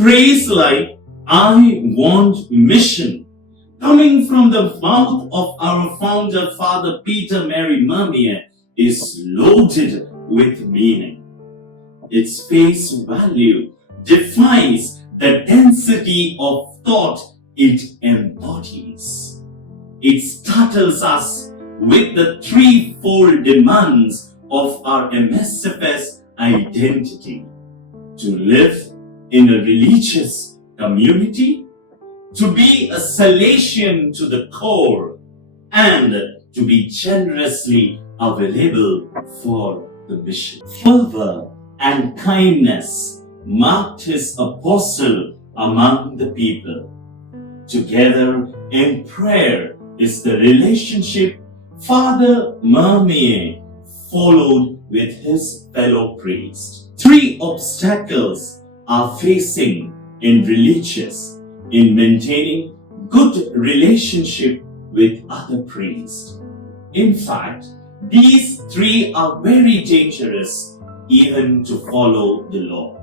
phrase like, "I want mission," coming from the mouth of our founder, Father Peter Mary Mermier, is loaded with meaning. Its face value defies the density of thought it embodies. It startles us with the threefold demands of our MSFS identity: to live in a religious community, to be a Salesian to the core, and to be generously available for the mission. Fervor and kindness marked his apostle among the people. Together in prayer is the relationship Father Mermier followed with his fellow priest. Three obstacles are facing in religious in maintaining good relationship with other priests. In fact, these three are very dangerous even to follow the law.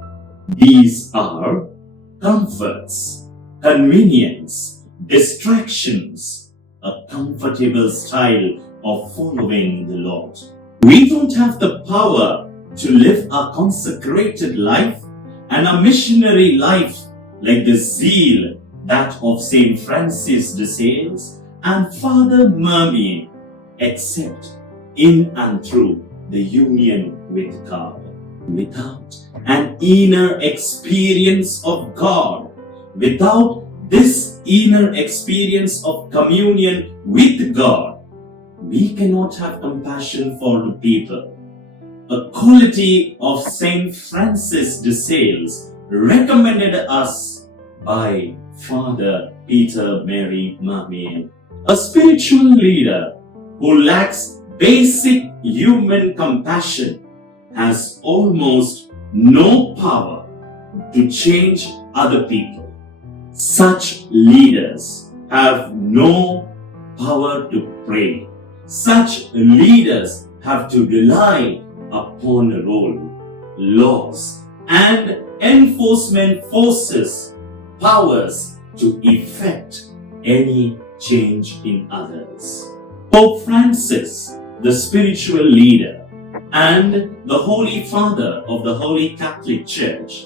These are comforts, convenience, distractions, a comfortable style of following the Lord. We don't have the power to live a consecrated life and a missionary life like the zeal that of Saint Francis de Sales and Father Mermier, except in and through the union with God. Without an inner experience of God, without this inner experience of communion with God, we cannot have compassion for the people. A quality of Saint Francis de Sales recommended us by Father Peter Mary Memier. A spiritual leader who lacks basic human compassion has almost no power to change other people. Such leaders have no power to pray. Such leaders have to rely upon rule, laws, and enforcement forces, powers to effect any change in others. Pope Francis, the spiritual leader and the Holy Father of the Holy Catholic Church,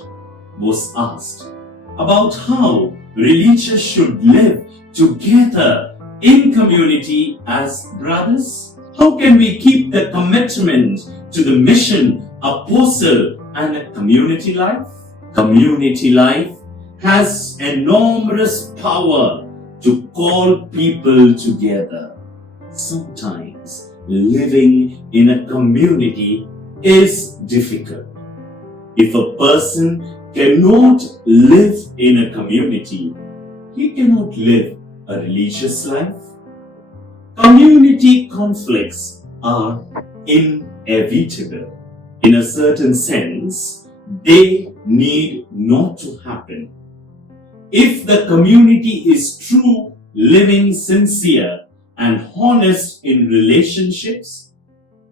was asked about how religious should live together in community as brothers. How can we keep the commitment to the mission, apostle, and community life? Community life has enormous power to call people together. Sometimes living in a community is difficult. If a person cannot live in a community, he cannot live a religious life. Community conflicts are inevitable. In a certain sense, they need not to happen. If the community is true, living, sincere, and honest in relationships,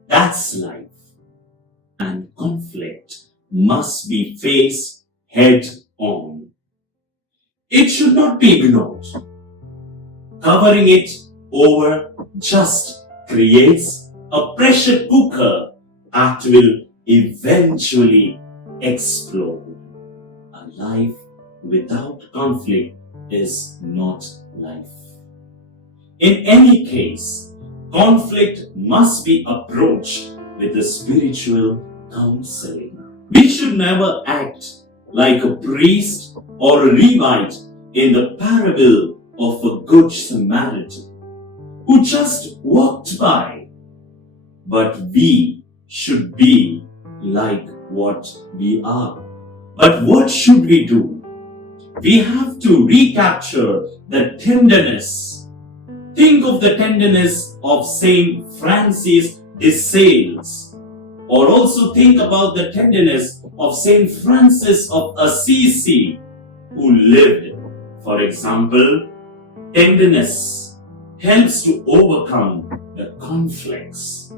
that's life. And conflict must be faced head on. It should not be ignored. Covering it over just creates a pressure cooker that will eventually explode. A life without conflict is not life. In any case, conflict must be approached with a spiritual counseling. We should never act like a priest or a Levite in the parable of a good Samaritan who just walked by. But we should be like what we are. But what should we do? We have to recapture the tenderness. Think of the tenderness of Saint Francis de Sales, or also think about the tenderness of Saint Francis of Assisi, who lived. For example, tenderness helps to overcome the conflicts.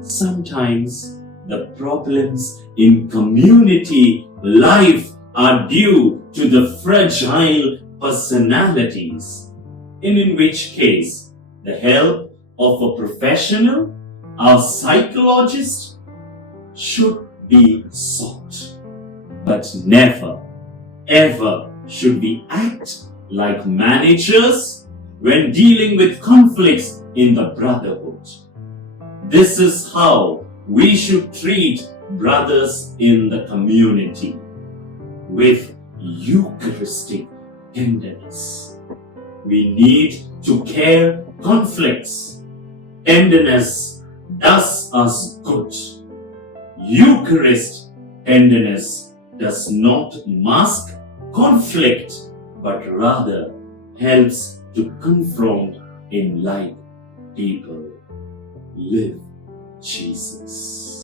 Sometimes the problems in community life are due to the fragile personalities, in which case the help of a professional, a psychologist, should be sought. But never, ever should we act like managers when dealing with conflicts in the brotherhood. This is how we should treat brothers in the community, with Eucharistic tenderness. We need to care conflicts. Tenderness does us good. Eucharist tenderness does not mask conflict, but rather helps to confront in like people. Live Jesus.